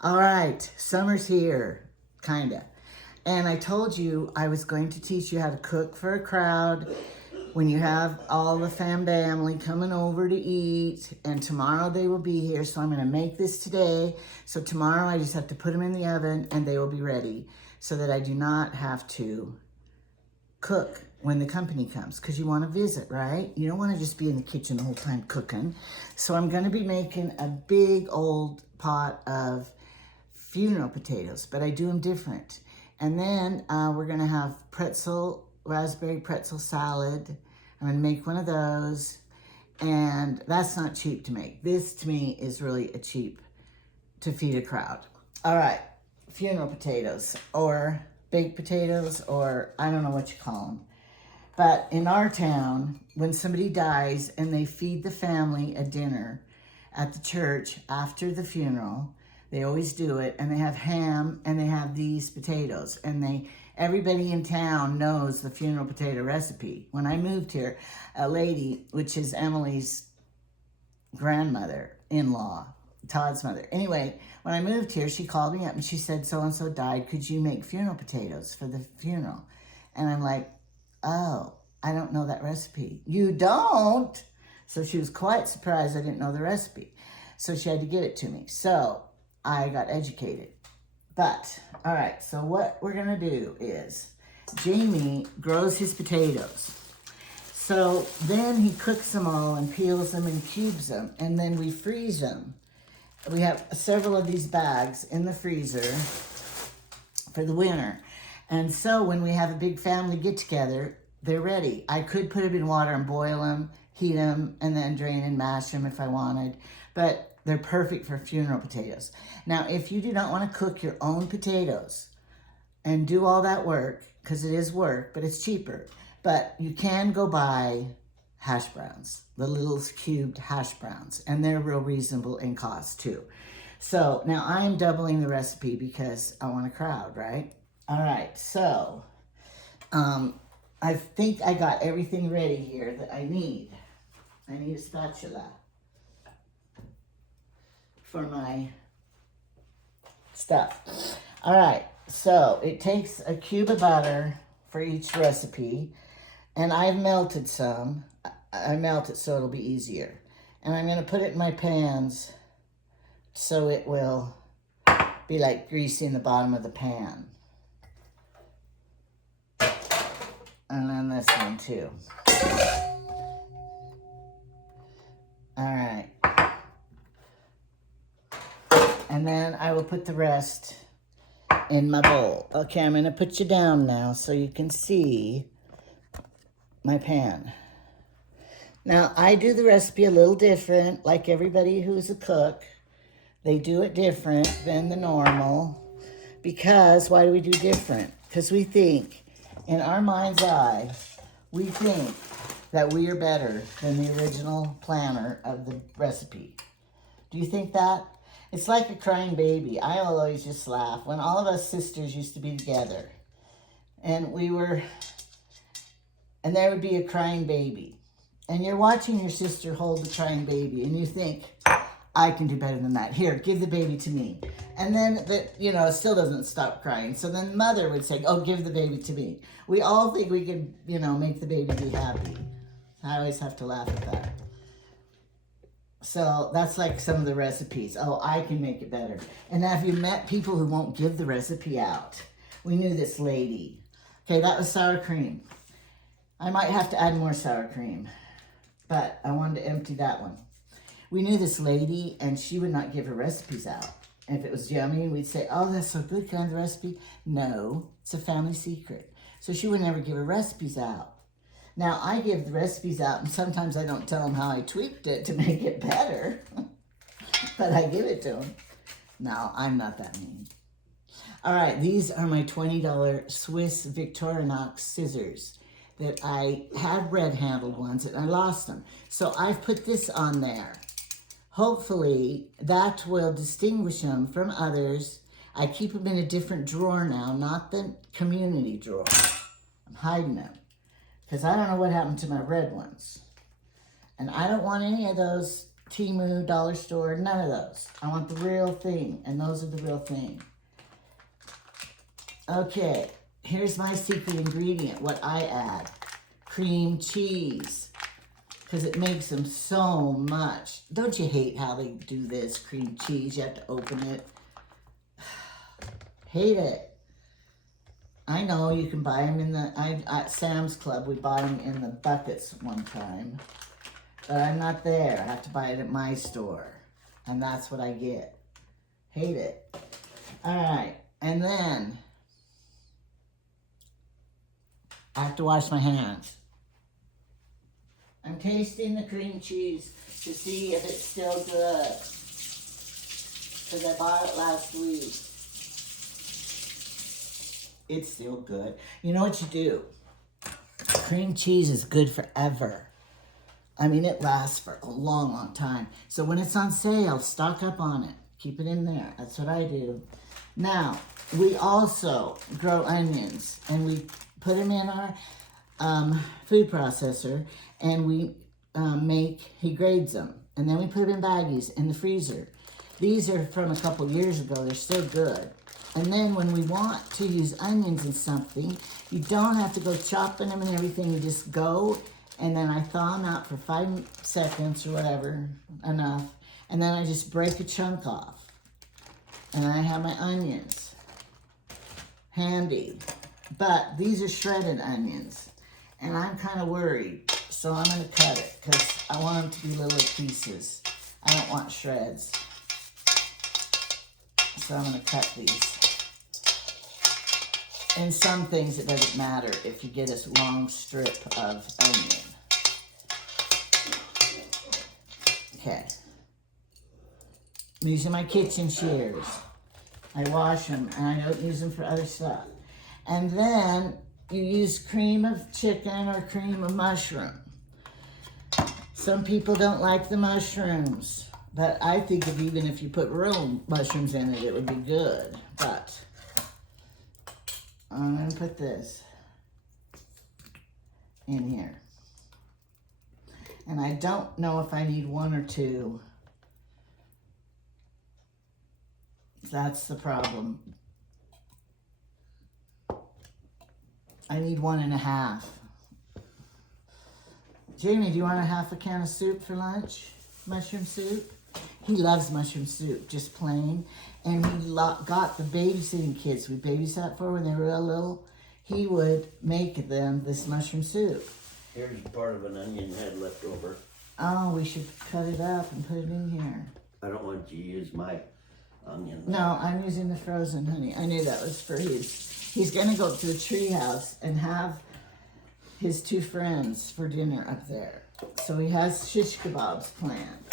All right, summer's here, kinda. And I told you I was going to teach you how to cook for a crowd when you have all the family coming over to eat. And tomorrow they will be here, so I'm gonna make this today. So tomorrow I just have to put them in the oven and they will be ready so that I do not have to cook when the company comes, because you want to visit, right? You don't want to just be in the kitchen the whole time cooking. So I'm going to be making a big old pot of funeral potatoes, but I do them different. And then we're going to have raspberry pretzel salad. I'm going to make one of those, and that's not cheap to make. This to me is really a cheap to feed a crowd. All right, funeral potatoes or baked potatoes, or I don't know what you call them. But in our town, when somebody dies and they feed the family a dinner at the church after the funeral, they always do it, and they have ham and they have these potatoes, and everybody in town knows the funeral potato recipe. When I moved here, a lady, which is Emily's grandmother-in-law, Todd's mother. Anyway, when I moved here, she called me up and she said, so-and-so died. Could you make funeral potatoes for the funeral? And I'm like, oh, I don't know that recipe. You don't? So she was quite surprised I didn't know the recipe. So she had to give it to me. So I got educated. But, all right, so what we're going to do is Jamie grows his potatoes. So then he cooks them all and peels them and cubes them, and then we freeze them. We have several of these bags in the freezer for the winter. And so when we have a big family get together, they're ready. I could put them in water and boil them, heat them, and then drain and mash them if I wanted. But they're perfect for funeral potatoes. Now, if you do not want to cook your own potatoes and do all that work, because it is work, but it's cheaper, but you can go buy hash browns, the little cubed hash browns, and they're real reasonable in cost too. So now I'm doubling the recipe because I want a crowd, right? All right, so I think I got everything ready here that I need. I need a spatula for my stuff. All right, so it takes a cube of butter for each recipe, and I've melted some. I melt it so it'll be easier. And I'm going to put it in my pans so it will be like greasing the bottom of the pan. And then this one too. All right. And then I will put the rest in my bowl. Okay, I'm going to put you down now so you can see my pan. Now, I do the recipe a little different, like everybody who's a cook. They do it different than the normal. Because, why do we do different? Because we think, in our mind's eye, we think that we are better than the original planner of the recipe. Do you think that? It's like a crying baby. I always just laugh. When all of us sisters used to be together, and there would be a crying baby. And you're watching your sister hold the crying baby, and you think, I can do better than that. Here, give the baby to me. And then, it still doesn't stop crying. So then mother would say, oh, give the baby to me. We all think we can, make the baby be happy. I always have to laugh at that. So that's like some of the recipes. Oh, I can make it better. And have you met people who won't give the recipe out? We knew this lady. Okay, that was sour cream. I might have to add more sour cream, but I wanted to empty that one. We knew this lady, and she would not give her recipes out. And if it was yummy, we'd say, oh, that's so good, can I have the recipe? No, it's a family secret. So she would never give her recipes out. Now, I give the recipes out, and sometimes I don't tell them how I tweaked it to make it better. But I give it to them. No, I'm not that mean. All right, these are my $20 Swiss Victorinox scissors that I had red-handled ones, and I lost them. So I've put this on there. Hopefully, that will distinguish them from others. I keep them in a different drawer now, not the community drawer. I'm hiding them, because I don't know what happened to my red ones. And I don't want any of those Temu, dollar store, none of those. I want the real thing, and those are the real thing. Okay, here's my secret ingredient, what I add. Cream cheese, because it makes them so much. Don't you hate how they do this, cream cheese? You have to open it. Hate it. I know you can buy them in the, at Sam's Club, we bought them in the buckets one time. But I'm not there. I have to buy it at my store. And that's what I get. Hate it. All right. And then I have to wash my hands. I'm tasting the cream cheese to see if it's still good. Because I bought it last week. It's still good. You know what you do? Cream cheese is good forever. I mean, it lasts for a long, long time. So when it's on sale, stock up on it. Keep it in there. That's what I do. Now, we also grow onions, and we put them in our food processor, and we he grades them. And then we put them in baggies in the freezer. These are from a couple years ago. They're still good. And then when we want to use onions in something, you don't have to go chopping them and everything. You just go, and then I thaw them out for 5 seconds or whatever, enough. And then I just break a chunk off. And I have my onions handy. But these are shredded onions. And I'm kind of worried. So I'm going to cut it because I want them to be little pieces. I don't want shreds. So I'm going to cut these. In some things, it doesn't matter if you get a long strip of onion. Okay. I'm using my kitchen shears. I wash them, and I don't use them for other stuff. And then you use cream of chicken or cream of mushroom. Some people don't like the mushrooms, but I think even if you put real mushrooms in it, it would be good. But I'm going to put this in here. And I don't know if I need 1 or 2. That's the problem. I need 1.5. Jamie, do you want a half a can of soup for lunch? Mushroom soup? He loves mushroom soup, just plain. And he got the babysitting kids we babysat for when they were real little. He would make them this mushroom soup. Here's part of an onion head left over. Oh, we should cut it up and put it in here. I don't want you to use my onion. No, I'm using the frozen, honey. I knew that was for his. He's going to go to the treehouse and have his 2 friends for dinner up there. So he has shish kebabs planned.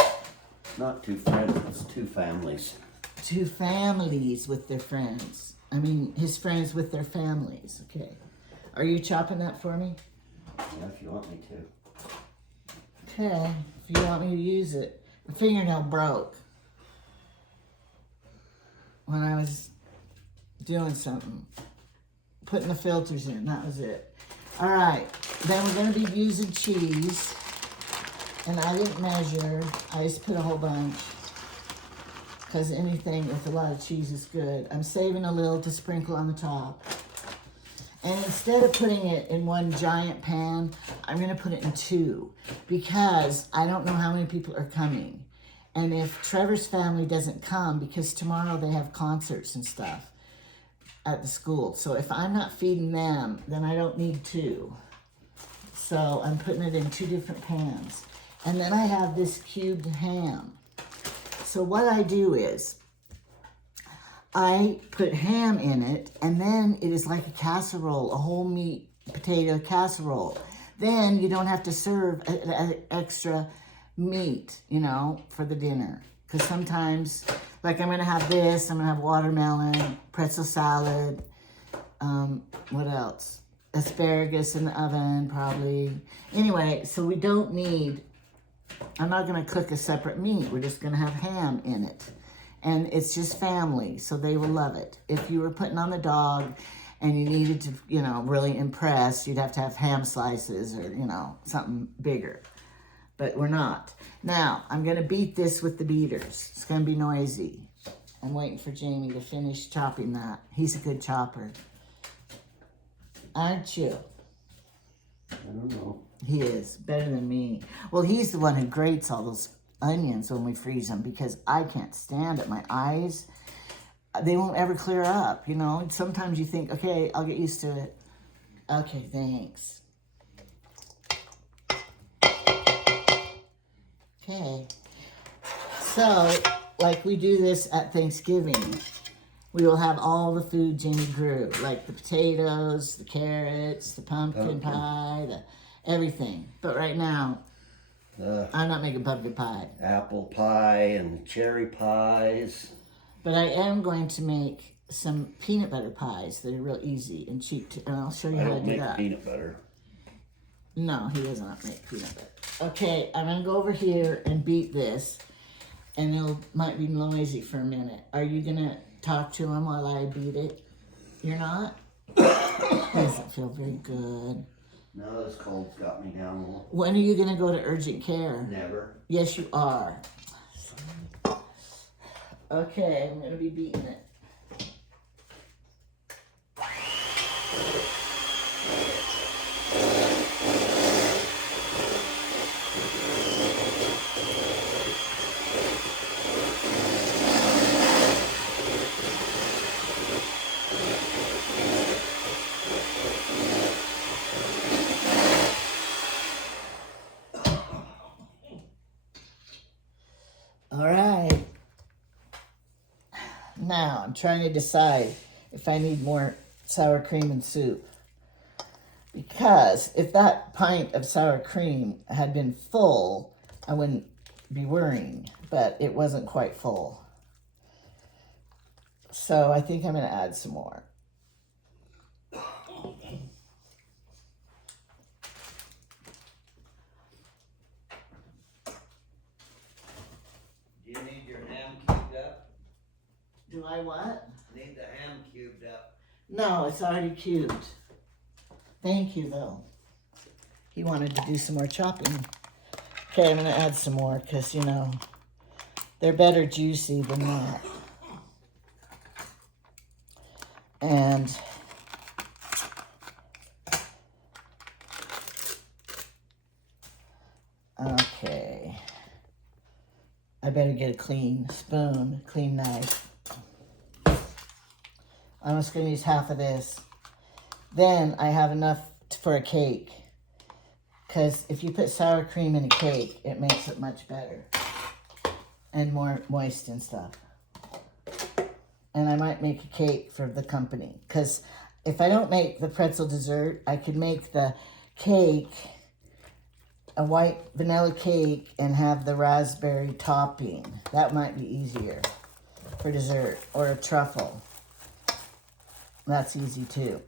Not 2 friends, it's 2 families. 2 families with their friends. I mean, his friends with their families. Okay. Are you chopping that for me? Yeah, if you want me to. Okay. If you want me to use it. My fingernail broke when I was doing something. Putting the filters in. That was it. All right. Then we're going to be using cheese. And I didn't measure. I just put a whole bunch. Because anything with a lot of cheese is good. I'm saving a little to sprinkle on the top. And instead of putting it in 1 giant pan, I'm going to put it in 2. Because I don't know how many people are coming. And if Trevor's family doesn't come, because tomorrow they have concerts and stuff at the school. So if I'm not feeding them, then I don't need 2. So I'm putting it in 2 different pans. And then I have this cubed ham. So what I do is, I put ham in it, and then it is like a casserole, a whole meat potato casserole. Then you don't have to serve extra meat, you know, for the dinner. Because sometimes, like I'm going to have this, I'm going to have watermelon, pretzel salad, what else? Asparagus in the oven, probably. Anyway, so we don't need, I'm not going to cook a separate meat. We're just going to have ham in it. And it's just family, so they will love it. If you were putting on the dog and you needed to, you know, really impress, you'd have to have ham slices or, you know, something bigger. but we're not. Now, I'm going to beat this with the beaters. It's going to be noisy. I'm waiting for Jamie to finish chopping that. He's a good chopper. Aren't you? I don't know. He is. Better than me. Well, he's the one who grates all those onions when we freeze them because I can't stand it. My eyes, they won't ever clear up, you know. Sometimes you think, okay, I'll get used to it. Okay, thanks. Okay. So, like we do this at Thanksgiving, we will have all the food Jamie grew, like the potatoes, the carrots, the pumpkin pie, the everything. But right now, I'm not making pumpkin pie. Apple pie and cherry pies. But I am going to make some peanut butter pies that are real easy and cheap, and I'll show you how to do that. Peanut butter. No, he does not make peanut butter. Okay, I'm going to go over here and beat this, and it might be noisy for a minute. Are you going to talk to him while I beat it? You're not? Doesn't feel very good. No, this cold's got me down a little. When are you going to go to urgent care? Never. Yes, you are. Okay, I'm going to be beating it. All right. Now, I'm trying to decide if I need more sour cream and soup. Because if that pint of sour cream had been full, I wouldn't be worrying. But it wasn't quite full. So I think I'm going to add some more. Do you need your ham cubed up? Do I what? Need the ham cubed up. No, it's already cubed. Thank you, though. He wanted to do some more chopping. Okay, I'm going to add some more because, you know, they're better juicy than that. And okay. I better get a clean spoon, clean knife. I'm just going to use half of this. Then I have enough for a cake. Because if you put sour cream in a cake, it makes it much better. And more moist and stuff. And I might make a cake for the company. Because if I don't make the pretzel dessert, I could make the cake, a white vanilla cake, and have the raspberry topping. That might be easier for dessert. Or a truffle. That's easy too.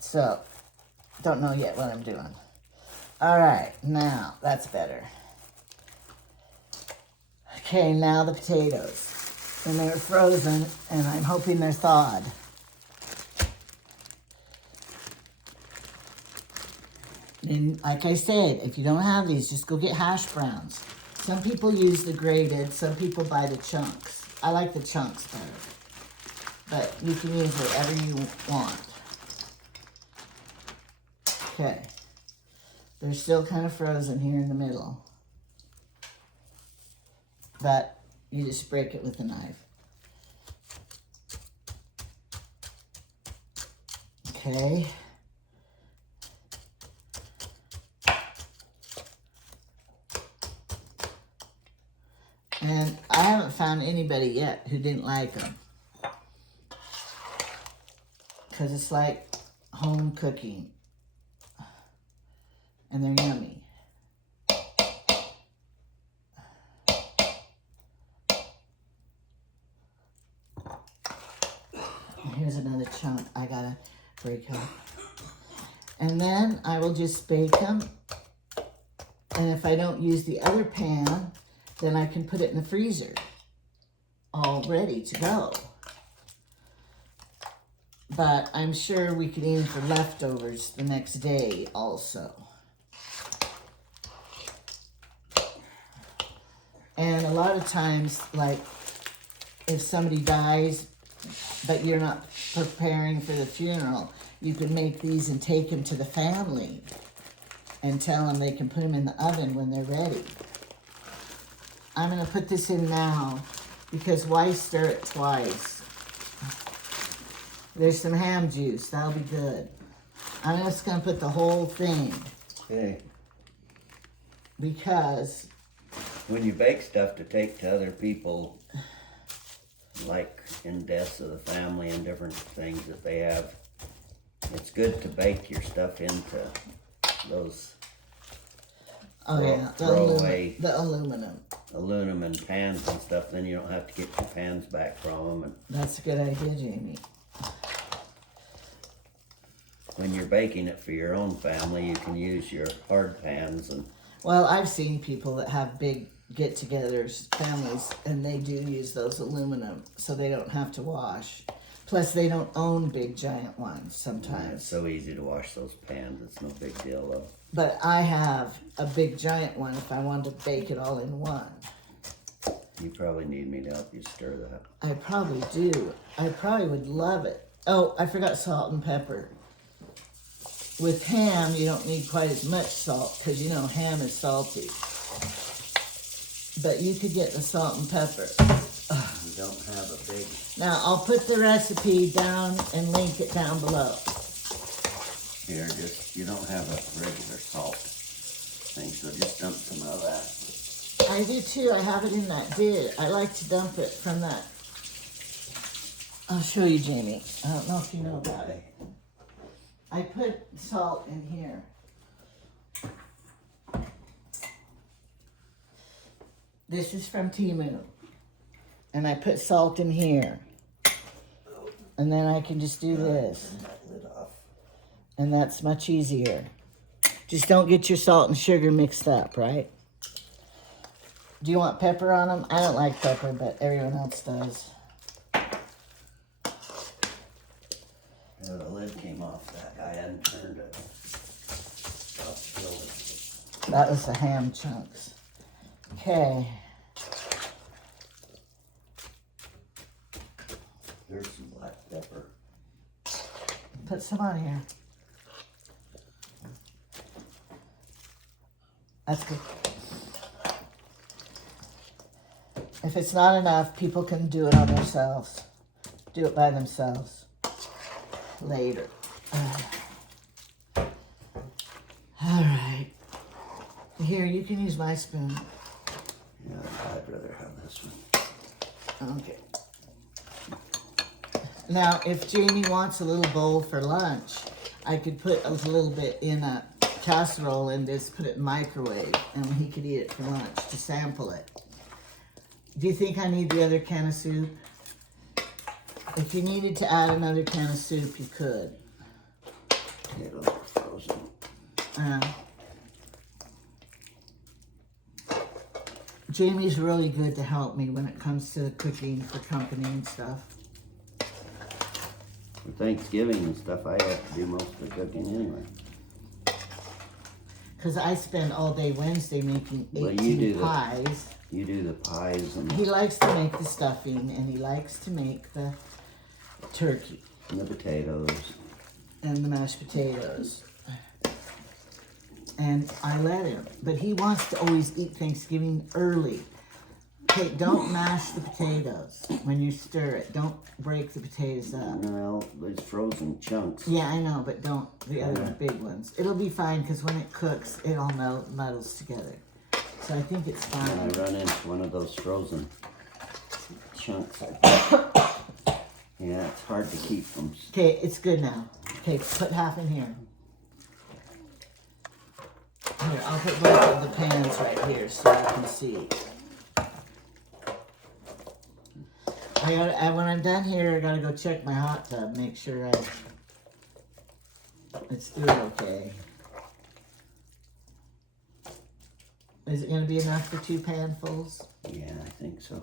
So, don't know yet what I'm doing. All right, now that's better. Okay, now the potatoes. And they're frozen, and I'm hoping they're thawed. And like I said, if you don't have these, just go get hash browns. Some people use the grated, some people buy the chunks. I like the chunks better. But you can use whatever you want. Okay. They're still kind of frozen here in the middle. But you just break it with a knife. Okay. And I haven't found anybody yet who didn't like them. Because it's like home cooking. And they're yummy. Here's another chunk I gotta break up. And then I will just bake them. And if I don't use the other pan, then I can put it in the freezer. All ready to go. But I'm sure we could aim for leftovers the next day also. And a lot of times, like, if somebody dies, but you're not preparing for the funeral, you could make these and take them to the family and tell them they can put them in the oven when they're ready. I'm going to put this in now because why stir it twice? There's some ham juice. That'll be good. I'm just going to put the whole thing. Okay. Because when you bake stuff to take to other people, like in deaths of the family and different things that they have, it's good to bake your stuff into those throwaway the aluminum pans and stuff. Then you don't have to get your pans back from them. And that's a good idea, Jamie. when you're baking it for your own family, you can use your hard pans. And well, I've seen people that have big get-togethers, families, and they do use those aluminum, so they don't have to wash. Plus, they don't own big, giant ones sometimes. It's so easy to wash those pans. It's no big deal, though. But I have a big, giant one if I want to bake it all in one. You probably need me to help you stir that. I probably do. I probably would love it. Oh, I forgot salt and pepper. With ham, you don't need quite as much salt because, you know, ham is salty. But you could get the salt and pepper. You don't have a big... Now, I'll put the recipe down and link it down below. Here, just, you don't have a regular salt thing, so just dump some of that. I do too. I have it in that dish. I like to dump it from that. I'll show you, Jamie. I don't know if you know about it. I put salt in here. This is from Timu. And I put salt in here. And then I can just do this. And that's much easier. Just don't get your salt and sugar mixed up, right? Do you want pepper on them? I don't like pepper, but everyone else does. The lid came off that. I hadn't turned it. That was the ham chunks. Okay. There's some black pepper. Put some on here. That's good. If it's not enough, people can do it on themselves. Do it by themselves later. All right. Here, you can use my spoon. Yeah, I'd rather have this one. Okay. Now, if Jamie wants a little bowl for lunch, I could put a little bit in a casserole and just put it in the microwave, and he could eat it for lunch to sample it. Do you think I need the other can of soup? If you needed to add another can of soup, you could. It'll be frozen. Jamie's really good to help me when it comes to cooking for company and stuff. For Thanksgiving and stuff, I have to do most of the cooking anyway. Because I spend all day Wednesday making 18 pies. You do the pies and... He likes to make the stuffing, and he likes to make the turkey. And the potatoes. And the mashed potatoes. And I let him. But he wants to always eat Thanksgiving early. Okay, don't mash the potatoes when you stir it. Don't break the potatoes up. Well, there's frozen chunks. Yeah, I know, but don't the other big ones. It'll be fine, because when it cooks, it all muddles together. So I think it's fine. When I run into one of those frozen chunks, yeah, it's hard to keep them. Okay, it's good now. Okay, put half in here. Here, I'll put both of the pans right here so you can see. When I'm done here, I gotta go check my hot tub, make sure it's doing okay. Is it gonna be enough for 2 panfuls? Yeah, I think so.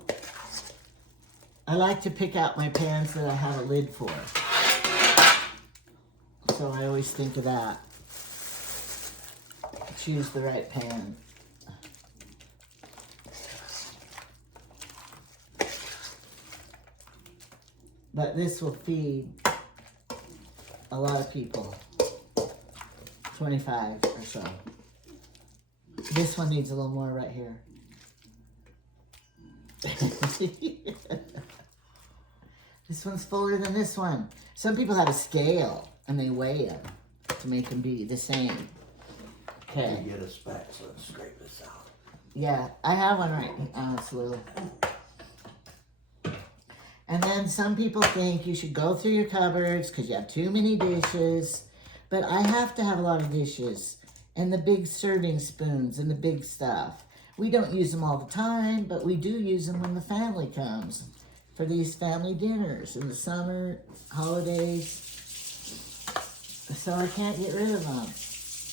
I like to pick out my pans that I have a lid for. So I always think of that. Choose the right pan. But this will feed a lot of people. 25 or so. This one needs a little more right here. This one's fuller than this one. Some people have a scale and they weigh them to make them be the same. Okay. Get a spatula and scrape this out. Yeah, I have one right now. It's little. And then some people think you should go through your cupboards because you have too many dishes. But I have to have a lot of dishes and the big serving spoons and the big stuff. We don't use them all the time, but we do use them when the family comes for these family dinners in the summer, holidays. So I can't get rid of them.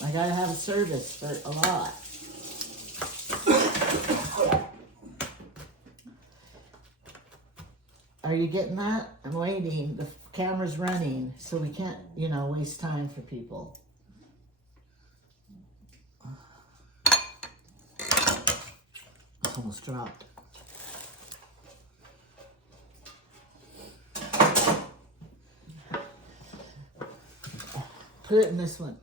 I gotta have a service for a lot. Are you getting that? I'm waiting. The camera's running, so we can't, waste time for people. Almost dropped. Put it in this one.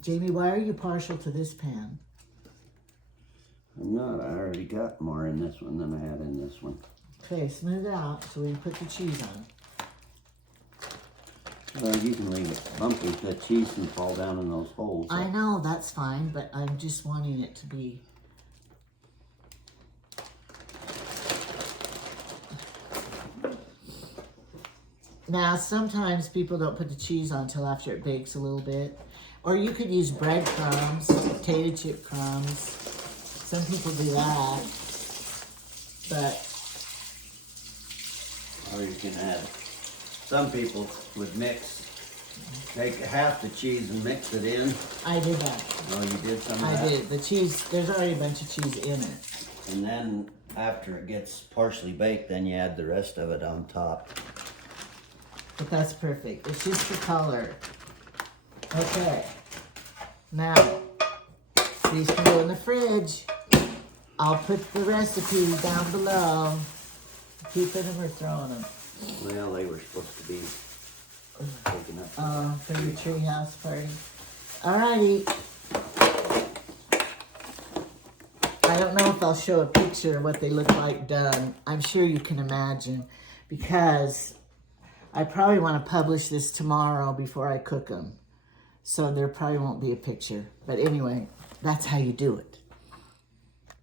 Jamie, why are you partial to this pan? I'm not. I already got more in this one than I had in this one. Okay, smooth it out so we can put the cheese on. Well, you can leave it bumpy. The cheese can fall down in those holes. I know, that's fine, but I'm just wanting it to be... Now, sometimes people don't put the cheese on until after it bakes a little bit. Or you could use breadcrumbs, potato chip crumbs. Some people do that. But... Or you can add... Some people would take half the cheese and mix it in. I did that. Oh, you did some of that? I did. The cheese, there's already a bunch of cheese in it. And then after it gets partially baked, then you add the rest of it on top. But that's perfect. It's just the color. Okay. Now, these can go in the fridge. I'll put the recipe down below. Keeping them or throwing them? Well, they were supposed to be taken up. For your treehouse party. Alrighty. I don't know if I'll show a picture of what they look like done. I'm sure you can imagine, because I probably want to publish this tomorrow before I cook them. So there probably won't be a picture. But anyway, that's how you do it.